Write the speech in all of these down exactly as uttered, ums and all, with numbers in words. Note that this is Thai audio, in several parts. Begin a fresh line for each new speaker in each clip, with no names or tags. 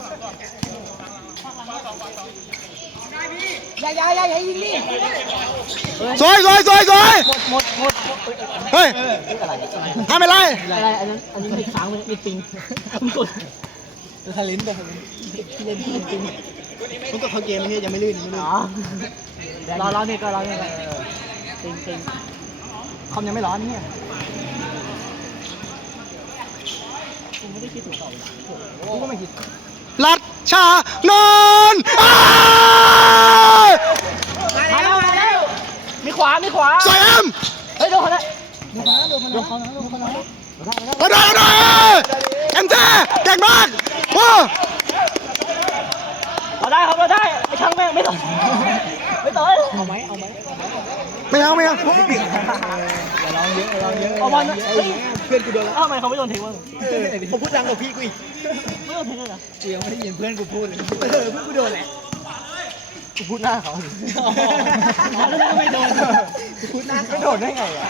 อย่าอย่าอย่าอย่ายิงดิ
สวยสวยสวยสวย
หมดหมดหมด
เฮ้ยทำอะไร
อะไรอันนั้นอันนี้ไม่ค้างมันไม่ปิงกดทะเลนตัวเล่นเล่นปิงมันก็เขาเกมไม่ใช่ยังไม่ลื่นไม่ลื่นรอรอเนี่ยก็รอเนี่ยปิงปิงคอมยังไม่ร้อนเนี่ยผมไม่ได้คิดถึงเขาผมก็ไม่คิด
รัชชานนท์
มาแล้วมาแล้วมีขวามีขวา
สวยเอ็ม
เฮ้ยโดนเขาแล้วโดนเขาแล้วโดนเขาแล้วโดนเขาแล้ว
มาได้มาได้เอ็มเจเก่งมากว้า
เราได้ครับเราได้ไม่ช่างแม่งไม่ต่อไม่ต่อเอาไหมเอาไหม
ไม่เอาไม่เอา
อย่าร้องเยอะอย่าร้องเยอะเอาวันเพื่อนกูโดนแล้วทำไมเขาไม่โดนทิ้งวะผมพูดดังกว่าพี่กูอีกไม่โดนทิ้งเลยเหรอกูยังไม่ได้ยินเพื่อนกูพูดเลยเออเพื่อนกูโดนแหละกูพูดหน้าเขาแล้วไม่โดนกูพูดหน้าไม่โดนได้ไงอ่ะ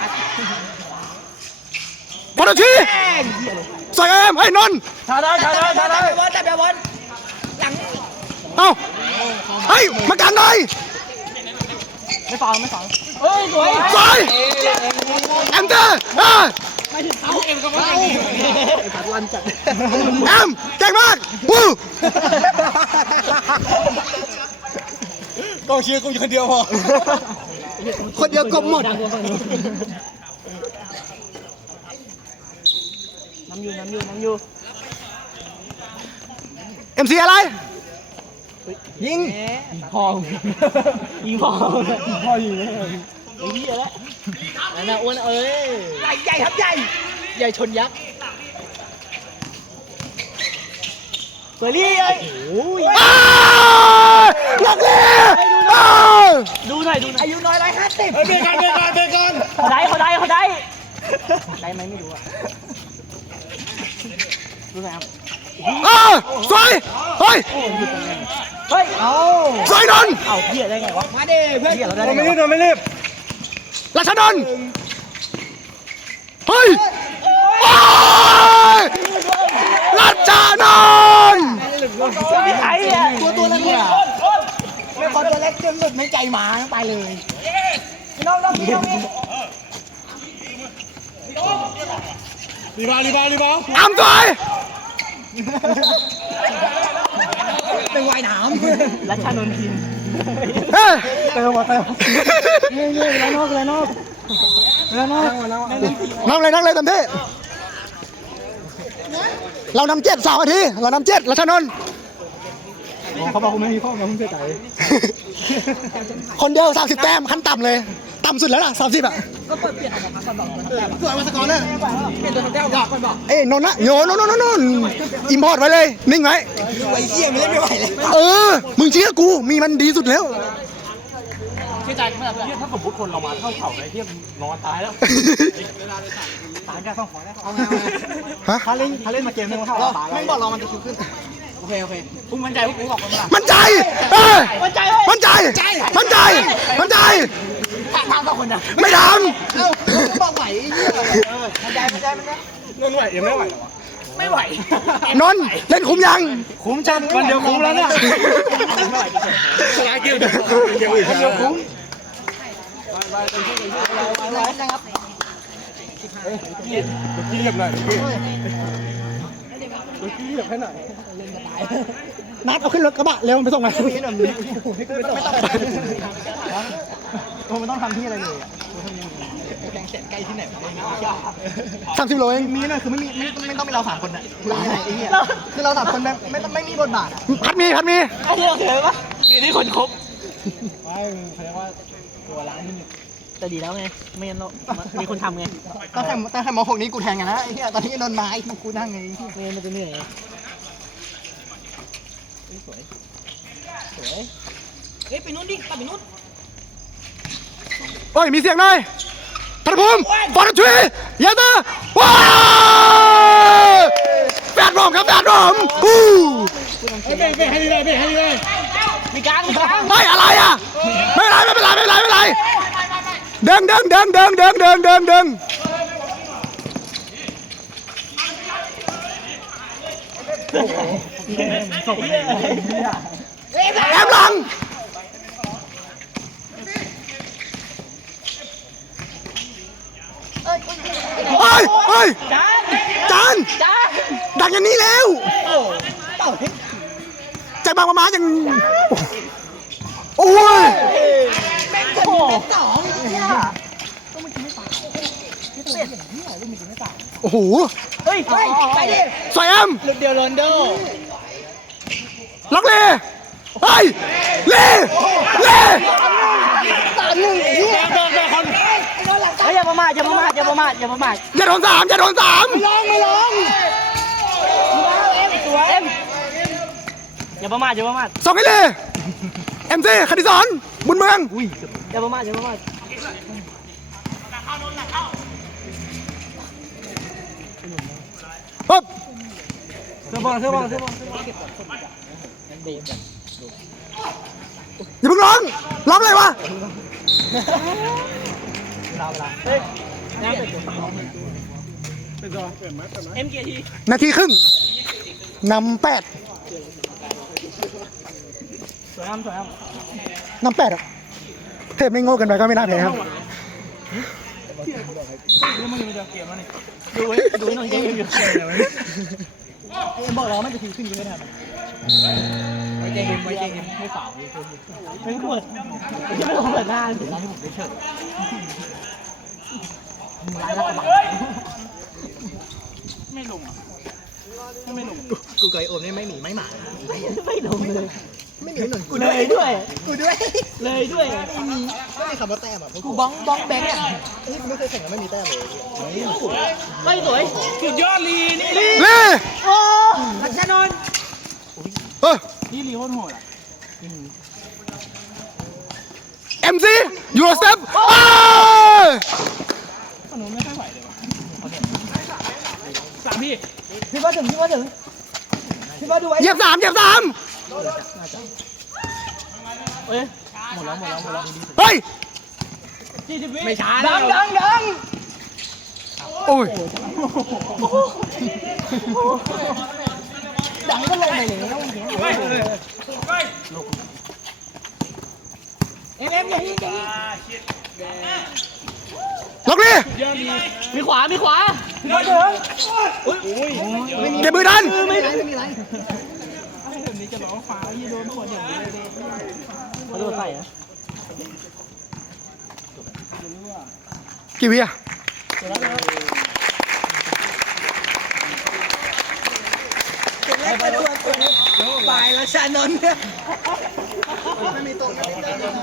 บอลทีสวยเอ็มไอ้นนท์
ชาได้ชาได้ชาได้บอลจับแบบบอลหลัง
เอ้าเฮ้ยมากันหน่อย
ไม่ฟังไม่ฟังเฮ้ยสวย
สวยเอ็มเจเออ
ไม่ถึงเขาเอ็มก็ไม่ผัดวันจัด
เอ็มเก่งมากวู้
กองเชียร์กูอยู่คนเดียวพอ
คนเดียวกบหมด
น้ำยูน้ำยูน้ำยู
เอ็มซีอะไร
ยิงยิงพองยิงพอง
พ่อยิงเลย
ไอ้เหี้ยแล้วนั่นน่ะอ้วนเอ้ยใหญ่ใหญ่ครับใหญ่ใหญ่ชนยักษ์เฟอร์รี่เอ้ยโอ้ย
หลักเลย
ดูหน่อยดูหน่อยอายุน้อยร้อยห้าสิบ
เบรกกันเบรกกันเบรกกัน
เขาได้เขาได้เขาได้ได้ไหมไม่รู้อ่ะดูหน่อยครับ
อ้าวสวยเฮ้ย
เฮ้ยเอา
สวยนนท์
เอาเพี้ยได้ไงวะมาดิเพื่อน
เราไม่รีบเราไม่รีบ
ราชนนท์เฮ้ยราชนนท์
ไม่ใช่อ่ะตัวตัวเล็กไม่พอตัวเล็กจนหลุดไม่ใจหมาไปเลยน้องน้องน้อง
รีบารีบารีบา
อ้ำสวย
เป็นว่ายน้ำรัชนนท์ทีม
เฮ้ย
เติมมาเติมเงี้ยเงี้ยแล้วนอกแล้วนอกแล้วนอก
นั่งเลยนั่งเลยเต็มที่เรานำเจ็ดสองนาทีเรานำเจ็ดรัชนนท์
เขาบอกเขาไม่มีข้อมาเพิ่งเสียใจ
คนเดียวสามสิบแต้มขั้นต่ำเลยต่ำสุดแล้วล่ะสามสิบอ่ะ
ก็เปิดเปลี่ยนออกมาก่อนบอก
สวยมาสกอร์เลย
เปลี่ยนตัวแก้วก่อนบอก
เอ้ยนนท์นะโยนนนนนนอิมพอร์ตไว้เลยนิ่งไว้
ไอ้เหี้ยไม่เล่นไม่ไหวเลย
เออมึงเชื่อกูมีมันดีสุดแล้ว
เชื่อใจเมื่อไหร่ถ้าสมมติคนเรามาเท่าเข่าไอ้เหี้ยนอนตายแล้วตายแค่ต้องขอแล้วเอาไง
ฮะ
ถ้าเล่นถ้าเล่นมาเกมนึงเท่าตายไม่บอกเรามันจะขึ้นโอเคโอเคพุ่งมั่นใจพวกกูบอกมันละ
มั่นใจเออมั่นใจมั่นใจมั่นใจมั่นใจ
ทำกับคนนะ
ไม่ท
ำเอ้าบอกไหวมั่นใจมั่นใจมั่นใจ
นนไหวยังไม่ไหวหรอ
ไม่ไหวน
นท์เล่นคุ้มยัง
คุ้มจังวันเดียวคุ้มแล้วเนี่ยสลายเกมเดียวเกมอื่นแล้วคุ้ม
นะครับ
พี่เรียบหน่อยพี่พี่เรียบให้หน่อย
นัดเอาขึ้นรถกระบะเร็วไปส่งไง
ไม่ต้องไม่ต้องทำที่อะไรเลยแข่งเสร็จใกล้ที่ไหน
สามสิบโลเอง
มีหน่อยคือไม่มีไม่ไม่ต้องมีเราสามคนน่ะไอ้เหี้ยคือเราสามคนแบบไม่ไม่มีบทบาท
พัดมีพัดมี
ไอ้ที่เราเคยปะอยู่ที่คนครบ
ไม่แสดงว่าตัวร้านนี่
แต่ดีแล้วไงไม่งั้นเรามีคนทำไง
ตั้งแต่ตั้งแต่มหกนี้กูแทงกันนะไอ้เหี้ยตอนนี้โดนไม้กูนั่งไง
เงี้ยมันจะเหนื่อยสวยสวยเฮ้ยไปนู้นดิไปนู้น
โอ้ยมีเสียงหน่อยพระภูมิบอลช่วยเยอะนะว้าวแปดรอบครับแปดรอบอู้
เบรกเบรกให้ดีเลยเบรกให้ดีเลย
มีกลางมีกลาง
ไม่อะไรอ่ะไม่เป็นไรไม่เป็นไรไม่เป็นไรไม่เป็นไรเดินเดินเดินเดินเดินเดินเดินเดิน
ส่งเลย
แอมหลังเฮ้ยเฮ้ยจานดังอย่างนี้แล้วใจบางประมาณยังโอ้ย
โอ้โห
โอ้โห
เฮ้ยไปดิ
สวยแอม
ลุดเดียวโรนโด
ล็อกเลยเฮ้ยเล่เล่
เฮ้ยอย่าประมาทอย่าประมาทอย่าประมาทอย่าประมาท
อย่าโดนสามอย่าโดนสาม
เอ็มอย่าประมาทอย่าประมาท
ส่งให้เลยเอ็มซีคณิสอนบุญเมือง
อย่าประมาทอย่าประมาท
ปุ๊บ
เสื้อบอลเสื้อบอลเสื้อบอล
อย่าเพิ่งร้องร้องอะไรวะ
เฮ้ยเอ็มกี่ที
นาทีครึ่งนำแปด
สวยงามสวยงาม
นำแปดอ่ะเทพไม่โง่เกันไปก็ไม่น่าแพ้ครับ
ดูไว้ดูน้องเจ๊อยู่เอ็มบอกเราไม่จะทีขึ้นเยอะขนาดนั้นไว้เจ๊เอ็มไว้เจ๊เอ็มไม่เปล่าไม่เปิดไม่ไม่ลงเปิดหน้าถึงร้านที่ผมไปเชิญร้านรักกระบะไม่ลงอ่ะไม่ลงกูไก่โอมนี่ไม่หนีไม่หมาไม่ลงเลยไม่หนีหนุนกูเลยด้วยกูด้วยเลยด้วยไม่มีไม่มีคำว่าแต้มอ่ะกูบ้องบ้องแบงค์อ่ะนี่กูไม่เคยแข่งแล้วไม่มีแต้มเลยไม่สวยสุดยอดลีนี่
เล่
โอ้พัชนนท์
เออ
นี่ลีโคตรโหดอ่ะ
เอ็มซียูโรสเตป
ขนมไม่ค่อยไหวเลยวะสามพี่พี่ว่าถึงพี่ว่าถึงพี่ว่าดูไว้
เหยียบสามเหยียบสาม
เอ้ยหมดแล้วหมดแล้วหมดแล้ว
เฮ้ย
สี่สิบวิไม่ช้าดังดังดัง
โอ้ย
ดังก็ลงไปเลยแล้วเอ็มเอ็มอย่ายิงอย่ายิง
ล็อกเลย
มีขวามีขวาเดินอุ้ยอุ้ย
เก็บมือดัน
ไม่ไรไม่มีไรไอ้แบบนี้จะบอกว่าฟ้ายี่โดนขวดอย่างนี้เลยเขาโดนใส่อะ
กี่วิอ่ะ
แรกก็ดูตัวนี้ปลายแล้วชานนท์ไม่มีตรง